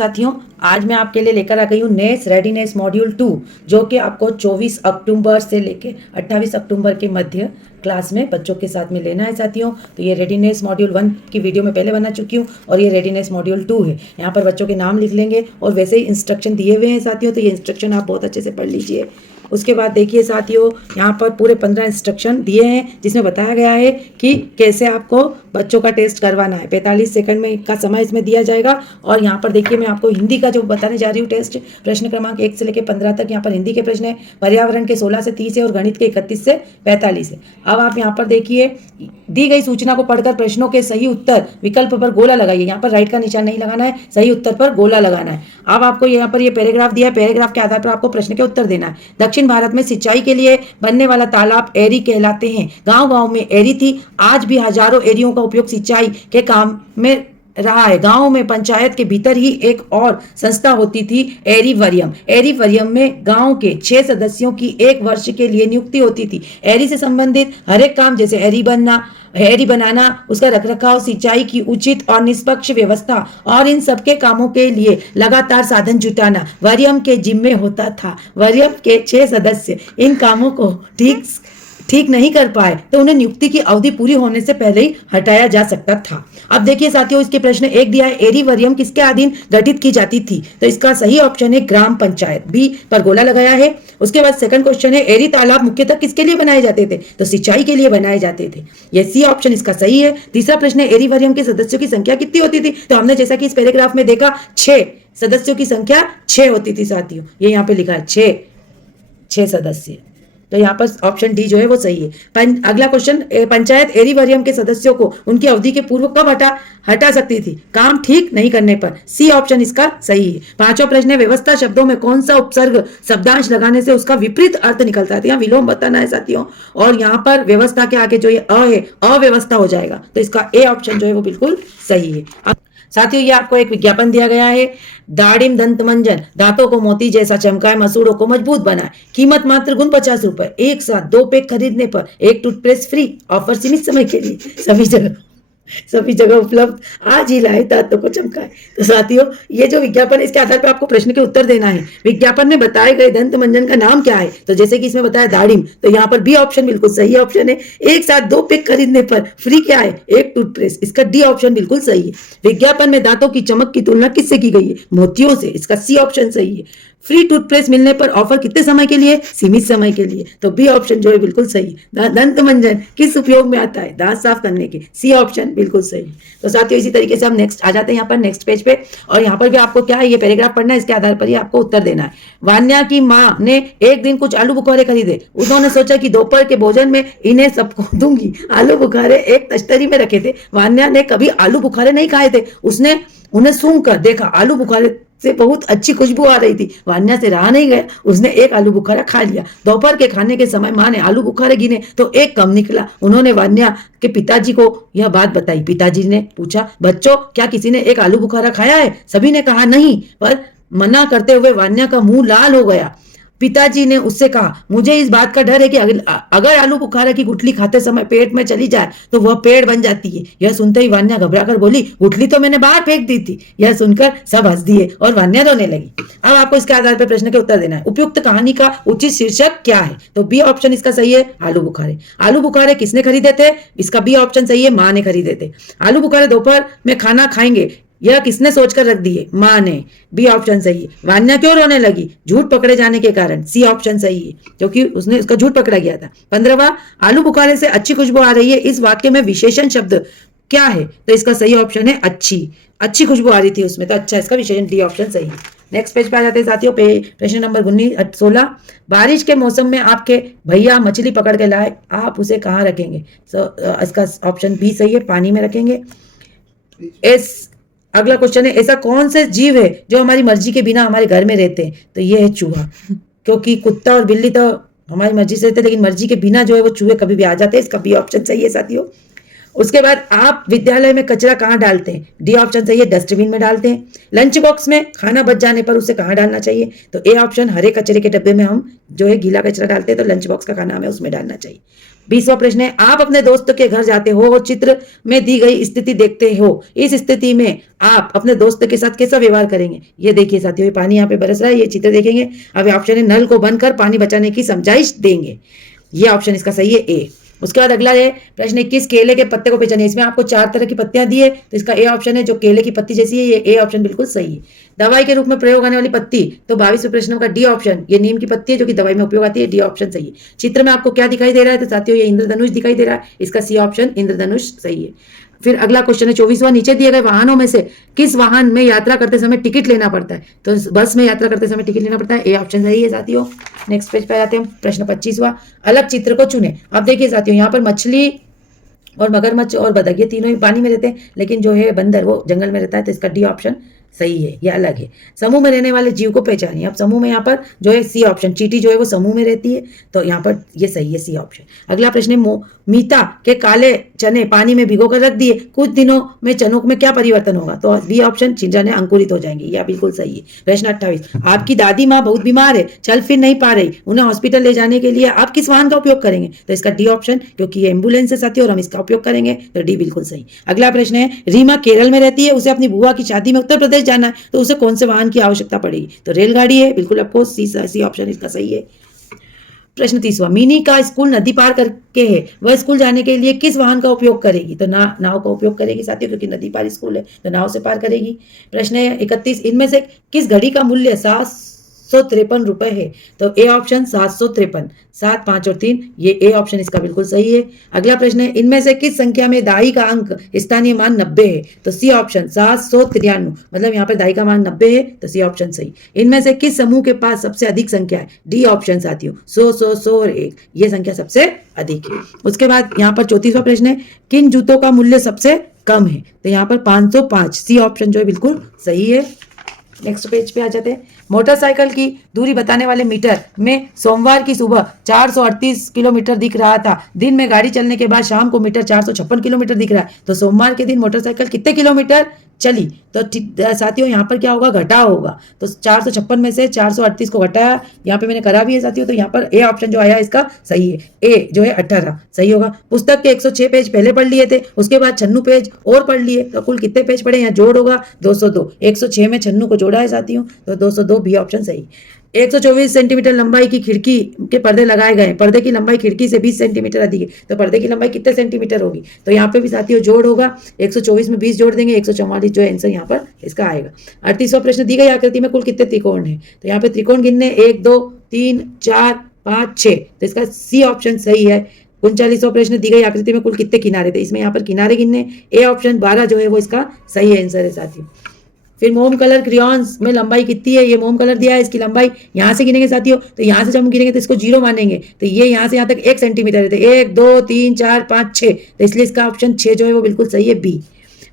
साथियों, आज मैं आपके लिए लेकर आ गई हूँ नेस रेडीनेस मॉड्यूल 2 जो कि आपको 24 अक्टूबर से लेके 28 अक्टूबर के मध्य क्लास में बच्चों के साथ में लेना है साथियों। तो ये रेडीनेस मॉड्यूल 1 की वीडियो मैं पहले बना चुकी हूँ और ये रेडीनेस मॉड्यूल 2 है। यहाँ पर बच्चों के नाम लिख लेंगे और वैसे ही इंस्ट्रक्शन दिए हुए हैं साथियों, तो ये इंस्ट्रक्शन आप बहुत अच्छे से पढ़ लीजिए। उसके बाद देखिए साथियों, यहाँ पर पूरे 15 इंस्ट्रक्शन दिए हैं जिसमें बताया गया है कि कैसे आपको बच्चों का टेस्ट करवाना है। 45 सेकंड में का समय इसमें दिया जाएगा। और यहाँ पर देखिए मैं आपको हिंदी का जो बताने जा रही हूँ टेस्ट, प्रश्न क्रमांक 1 से लेकर 15 तक यहाँ पर हिंदी के प्रश्न है, पर्यावरण के 16 से 30 है और गणित के 31 से 45 है। अब आप यहाँ पर देखिए, दी गई सूचना को पढ़कर प्रश्नों के सही उत्तर विकल्प पर गोला लगाइए। यहाँ पर राइट का निशान नहीं लगाना है, सही उत्तर पर गोला लगाना है। अब आपको यहाँ पर ये पैराग्राफ दिया है, पैराग्राफ के आधार पर आपको प्रश्न के उत्तर देना है। दक्षिण भारत में सिंचाई के लिए बनने वाला तालाब एरी कहलाते हैं। गांव-गांव में एरी थी, आज भी हजारों एरियों का उपयोग सिंचाई के काम में रहा है। गांव में पंचायत के भीतर ही एक और संस्था होती थी, एरीवरियम। एरीवरियम में गांव के 6 सदस्यों की 1 वर्ष के लिए नियुक्ति होती थी। एरी से संबंधित हर एक काम जैसे एरी बनाना, उसका रखरखाव, सिंचाई की उचित और निष्पक्ष व्यवस्था और इन सबके कामों के लिए लगातार साधन जुटाना वरियम के जिम्मे होता था। वरियम के 6 सदस्य इन कामों को ठीक नहीं कर पाए तो उन्हें नियुक्ति की अवधि पूरी होने से पहले ही हटाया जा सकता था। अब देखिए साथियों, इसके प्रश्न 1 दिया है, एरीवरियम किसके अधीन गठित की जाती थी? तो इसका सही ऑप्शन है ग्राम पंचायत, बी पर गोला लगाया है। उसके बाद सेकंड क्वेश्चन है, एरी तालाब मुख्यतः किसके लिए बनाए जाते थे? तो सिंचाई के लिए बनाए जाते थे। ये सी ऑप्शन इसका सही है। तीसरा प्रश्न है, एरीवरियम के सदस्यों की संख्या कितनी होती थी? तो हमने जैसा कि इस पैराग्राफ में देखा 6 सदस्यों की संख्या 6 होती थी साथियों। ये यहाँ पे लिखा है 6 सदस्य, तो यहाँ पर ऑप्शन डी जो है वो सही है। अगला क्वेश्चन, पंचायत एरीवरियम के सदस्यों को उनकी अवधि के पूर्व कब हटा सकती थी? काम ठीक नहीं करने पर। सी ऑप्शन इसका सही है। पांचवा प्रश्न है, व्यवस्था शब्दों में कौन सा उपसर्ग शब्दांश लगाने से उसका विपरीत अर्थ निकलता है? तो यहाँ विलोम बताना है साथियों, और यहाँ पर व्यवस्था के आगे जो ये अ है, अव्यवस्था हो जाएगा। तो इसका ए ऑप्शन जो है वो बिल्कुल सही है। साथियों, ये आपको एक विज्ञापन दिया गया है, दाढ़िम दंत मंजन दांतों को मोती जैसा चमकाए, मसूड़ों को मजबूत बनाए, कीमत मात्र 50 रुपए, एक साथ 2 पैक खरीदने पर 1 टूथपेस्ट फ्री, ऑफर सीमित समय के लिए, सभी जगह उपलब्ध, आज ही लाए दांतों को चमकाए। तो साथियों, ये जो विज्ञापन है इसके आधार पर आपको प्रश्न के उत्तर देना है। विज्ञापन में बताए गए दंत मंजन का नाम क्या है? तो जैसे कि इसमें बताया दाढ़िम, तो यहाँ पर बी ऑप्शन बिल्कुल सही ऑप्शन है। एक साथ 2 पैक खरीदने पर फ्री क्या है? 1 टूथपेस्ट, इसका डी ऑप्शन बिल्कुल सही है। विज्ञापन में दांतों की चमक की तुलना किससे की गई है? मोतियों से, इसका सी ऑप्शन सही है। फ्री टूथपेस्ट मिलने पर ऑफर कितने समय के लिए? सीमित समय के लिए, तो बी ऑप्शन जो है बिल्कुल सही है। दंत मंजन किस उपयोग में आता है? दांत साफ करने के, सी ऑप्शन बिल्कुल सही। तो साथियों, इसी तरीके से हम नेक्स्ट आ जाते हैं यहाँ पर नेक्स्ट पेज पे, और यहाँ पर भी आपको क्या है, ये पैराग्राफ पढ़ना है, इसके आधार पर ही आपको उत्तर देना है। वान्या की माँ ने एक दिन कुछ आलू बुखारे खरीदे। उन्होंने सोचा कि दोपहर के भोजन में इन्हें सबको दूंगी। आलू बुखारे एक तश्तरी में रखे थे। वान्या ने कभी आलू बुखारे नहीं खाए थे। उसने उन्हें सूंघ कर देखा, आलू बुखारे से बहुत अच्छी खुशबू आ रही थी। वान्या से रहा नहीं गया, उसने एक आलू बुखारा खा लिया। दोपहर के खाने के समय माँ ने आलू बुखारे गिने तो एक कम निकला। उन्होंने वान्या के पिताजी को यह बात बताई। पिताजी ने पूछा, बच्चों क्या किसी ने एक आलू बुखारा खाया है? सभी ने कहा नहीं, पर मना करते हुए वान्या का मुंह लाल हो गया। पिताजी ने उससे कहा, मुझे इस बात का डर है कि अगर आलू बुखारा की गुठली खाते समय पेट में चली जाए तो वह पेड़ बन जाती है। यह सुनते ही वान्या घबराकर बोली, गुठली तो मैंने बाहर फेंक दी थी। यह सुनकर सब हंस दिए और वान्या रोने लगी। अब आपको इसके आधार पर प्रश्न के उत्तर देना है। उपयुक्त कहानी का उचित शीर्षक क्या है? तो बी ऑप्शन इसका सही है, आलू बुखारे। आलू बुखारे किसने खरीदे थे? इसका बी ऑप्शन सही है, माँ ने खरीदे थे। आलू बुखारे दोपहर में खाना खाएंगे, यह किसने सोचकर रख दिए? माँ ने, बी ऑप्शन सही है। वान्या क्यों रोने लगी? झूठ पकड़े जाने के कारण, सी ऑप्शन सही है, क्योंकि उसने उसका झूठ पकड़ा गया था। 15वां, आलू बुखारे से अच्छी खुशबू आ रही है, इस वाक्य में विशेषण शब्द क्या है? तो इसका सही ऑप्शन है अच्छी खुशबू आ रही थी उसमें, तो अच्छा, इसका विशेषण डी ऑप्शन सही है। नेक्स्ट पेज पे आ जाते हैं साथियों, प्रश्न नंबर 16, बारिश के मौसम में आपके भैया मछली पकड़ के लाए, आप उसे कहाँ रखेंगे? इसका ऑप्शन बी सही है, पानी में रखेंगे। अगला क्वेश्चन है, ऐसा कौन से जीव है जो हमारी मर्जी के बिना हमारे घर में रहते हैं? तो ये है चूहा, क्योंकि कुत्ता और बिल्ली तो हमारी मर्जी से रहते हैं, लेकिन मर्जी के बिना जो है वो चूहे कभी भी आ जाते हैं। इसका बी ऑप्शन सही है साथियों। उसके बाद, आप विद्यालय में कचरा कहाँ डालते हैं? डी ऑप्शन सही है, डस्टबिन में डालते हैं। लंच बॉक्स में खाना बच जाने पर उसे कहाँ डालना चाहिए? तो ए ऑप्शन, हरे कचरे के डब्बे में हम जो है गीला कचरा डालते हैं, तो लंच बॉक्स का खाना हमें उसमें डालना चाहिए। 20वां प्रश्न है, आप अपने दोस्त के घर जाते हो और चित्र में दी गई स्थिति देखते हो। इस स्थिति में आप अपने दोस्त के साथ कैसा व्यवहार करेंगे? ये देखिए साथियों, ये पानी यहाँ पे बरस रहा है, ये चित्र देखेंगे। अब ऑप्शन है, नल को बंद कर पानी बचाने की समझाइश देंगे। ये ऑप्शन इसका सही है, ए। उसके बाद अगला है प्रश्न 21, केले के पत्ते को पहचानिए। इसमें आपको 4 तरह की पत्तियां दी है, तो इसका ए ऑप्शन है, जो केले की पत्ती जैसी है, ये ए ऑप्शन बिल्कुल सही है। दवाई के रूप में प्रयोग आने वाली पत्ती, तो 22वें प्रश्न का डी ऑप्शन, ये नीम की पत्ती है जो कि दवाई में उपयोग आती है, डी ऑप्शन सही है। चित्र में आपको क्या दिखाई दे रहा है? तो साथियों ये इंद्रधनुष दिखाई दे रहा है, इसका सी ऑप्शन इंद्रधनुष सही है। फिर अगला क्वेश्चन है 24वां, नीचे दिए गए वाहनों में से किस वाहन में यात्रा करते समय टिकट लेना पड़ता है? तो बस में यात्रा करते समय टिकट लेना पड़ता है, ए ऑप्शन सही है साथियों। नेक्स्ट पेज पे आते हैं, प्रश्न 25वां, अलग चित्र को चुने। अब देखिए साथियों, यहाँ पर मछली और मगरमच्छ और बतख, ये तीनों ही पानी में रहते हैं, लेकिन जो है बंदर वो जंगल में रहता है, तो इसका डी ऑप्शन सही है, ये अलग है। समूह में रहने वाले जीव को पहचानिए। अब समूह में यहाँ पर जो है सी ऑप्शन, चींटी जो है वो समूह में रहती है, तो यहाँ पर ये सही है, सी ऑप्शन। अगला प्रश्न है, मीता के काले चने पानी में भिगो कर रख दिए, कुछ दिनों में चनों में क्या परिवर्तन होगा? तो बी ऑप्शन, चने अंकुरित हो जाएंगे, यह बिल्कुल सही है। प्रश्न 28, आपकी दादी माँ बहुत बीमार है, चल फिर नहीं पा रही, उन्हें हॉस्पिटल ले जाने के लिए आप किस वाहन का उपयोग करेंगे? तो इसका डी ऑप्शन, क्योंकि ये एम्बुलेंस है साथियों और हम इसका उपयोग करेंगे, तो डी बिल्कुल सही। अगला प्रश्न है, रीमा केरल में रहती है, उसे अपनी बुआ की शादी में उत्तर प्रदेश जाना है, तो उसे कौन से वाहन की आवश्यकता पड़ेगी? तो रेलगाड़ी है, बिल्कुल आपको सी ऑप्शन इसका सही है। प्रश्न 30वां, मिनी का स्कूल नदी पार करके है, वह स्कूल जाने के लिए किस वाहन का उपयोग करेगी? तो नाव का उपयोग करेगी साथियों, क्योंकि नदी पार स्कूल है, तो नाव से पार करेगी। प्रश्न है 31, इनमें से किस घड़ी का मूल्य 753 रुपए है? तो ए ऑप्शन 753, 7, 5 और 3, ये ए ऑप्शन इसका बिल्कुल सही है। अगला प्रश्न है, इनमें से किस संख्या में दाई का अंक स्थानीय मान 90 है? तो सी ऑप्शन 793, मतलब यहाँ पर दाई का मान 90 है, तो सी ऑप्शन सही। इनमें से किस समूह के पास सबसे अधिक संख्या है? डी ऑप्शन साथियों, 100 और 1, ये संख्या सबसे अधिक है। उसके बाद यहाँ पर 34वां प्रश्न है, किन जूतों का मूल्य सबसे कम है? तो यहाँ पर 505, सी ऑप्शन जो है बिल्कुल सही है। नेक्स्ट पेज पे आ जाते हैं, मोटरसाइकिल की दूरी बताने वाले मीटर में सोमवार की सुबह 438 किलोमीटर दिख रहा था, दिन में गाड़ी चलने के बाद शाम को मीटर 456 किलोमीटर दिख रहा है, तो सोमवार के दिन मोटरसाइकिल कितने किलोमीटर चली? तो साथियों यहाँ पर क्या होगा, घटा होगा, तो 456 में से 438 को घटाया, यहाँ पे मैंने करा भी है साथियों, तो यहाँ पर ए ऑप्शन जो आया इसका सही है, ए जो है 18 सही होगा। पुस्तक के 106 पेज पहले पढ़ लिए थे, उसके बाद 96 पेज और पढ़ लिए, तो कुल कितने पेज पढ़े? यहाँ जोड़ होगा 202, 106 में 96 को जोड़ा है साथियों, तो 202, बी ऑप्शन सही। 124 सेंटीमीटर लंबाई की खिड़की के पर्दे लगाए गए, पर्दे की लंबाई खिड़की से 20 सेंटीमीटर अधिक है, तो पर्दे की लंबाई कितने सेंटीमीटर होगी? तो यहाँ पे भी साथियों जोड़ होगा, 124 में 20 जोड़ देंगे, 144 जो आंसर यहाँ पर इसका आएगा। 38वां प्रश्न, दी गई आकृति में कुल कितने त्रिकोण है? तो यहाँ पे त्रिकोण गिनने 1, 2, 3, 4, 5, 6, तो इसका सी ऑप्शन सही है। 39वां प्रश्न, दी गई आकृति में कुल कितने किनारे थे? इसमें यहाँ पर किनारे गिनने, ए ऑप्शन 12 जो है वो इसका सही आंसर है साथियों। फिर मोम कलर क्रियॉन्स में लंबाई कितनी है? ये मोम कलर दिया है, इसकी लंबाई यहाँ से गिनेंगे साथियों, तो यहाँ से जब हम गिनेंगे तो इसको 0 मानेंगे, तो ये यहाँ से यहाँ तक 1 सेंटीमीटर है, तो 1, 2, 3, 4, 5, 6, तो इसलिए इसका ऑप्शन 6 जो है वो बिल्कुल सही है, बी।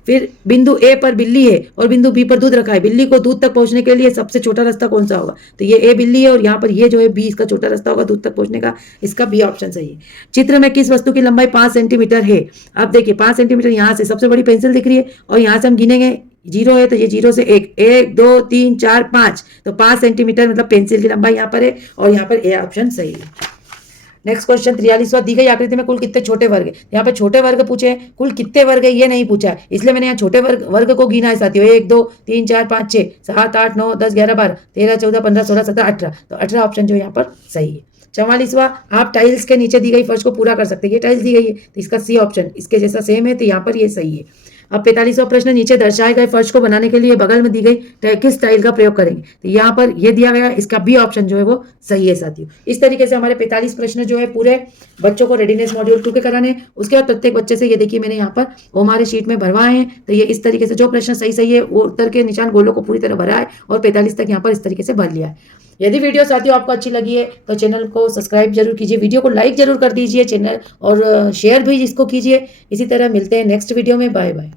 फिर बिंदु ए पर बिल्ली है और बिंदु बी पर दूध रखा है, बिल्ली को दूध तक पहुंचने के लिए सबसे छोटा रास्ता कौन सा होगा? तो ये ए बिल्ली है और यहाँ पर ये जो है बी इसका छोटा रास्ता होगा दूध तक पहुंचने का, इसका बी ऑप्शन सही है। चित्र में किस वस्तु की लंबाई 5 सेंटीमीटर है? अब देखिए 5 सेंटीमीटर यहाँ से सबसे बड़ी पेंसिल दिख रही है और यहाँ से हम गिनेंगे 0 है, तो ये 0 से 1, 2, 3, 4, 5, तो 5 सेंटीमीटर मतलब पेंसिल की लंबाई यहाँ पर है और यहाँ पर ए ऑप्शन सही है। नेक्स्ट क्वेश्चन 43वां, दी गई आकृति में कुल कितने छोटे वर्ग है? यहाँ पे छोटे वर्ग पूछे, कुल कितने वर्ग है ये नहीं पूछा है, इसलिए मैंने यहाँ छोटे वर्ग को गिना है साथियों, 1, 2, 3, 4, 5, 6, 7, 8, 9, 10, 11, 12, 13, 14, 15, 16, 17, 18, तो 18 ऑप्शन जो यहाँ पर सही है। 44वां, आप टाइल्स के नीचे दी गई फर्श को पूरा कर सकते हैं, ये टाइल्स दी गई है तो इसका सी ऑप्शन इसके जैसा सेम है, तो यहाँ पर ये सही है। अब 45वां प्रश्न, नीचे दर्शाए गए फर्श को बनाने के लिए बगल में दी गई किस टाइल का प्रयोग करेंगे? तो यहाँ पर ये दिया गया, इसका बी ऑप्शन जो है वो सही है साथियों। इस तरीके से हमारे 45 प्रश्न जो है पूरे बच्चों को रेडीनेस मॉड्यूल 2 के कराने। उसके बाद प्रत्येक बच्चे से ये देखिए मैंने यहाँ पर वो हमारे शीट में भरवाए हैं, तो ये इस तरीके से जो प्रश्न सही है वो उत्तर के निशान गोलों को पूरी तरह भरा है और 45 तक यहाँ पर इस तरीके से भर लिया है। यदि वीडियो साथियों आपको अच्छी लगी है तो चैनल को सब्सक्राइब जरूर कीजिए, वीडियो को लाइक जरूर कर दीजिए चैनल और शेयर भी इसको कीजिए। इसी तरह मिलते हैं नेक्स्ट वीडियो में, बाय बाय।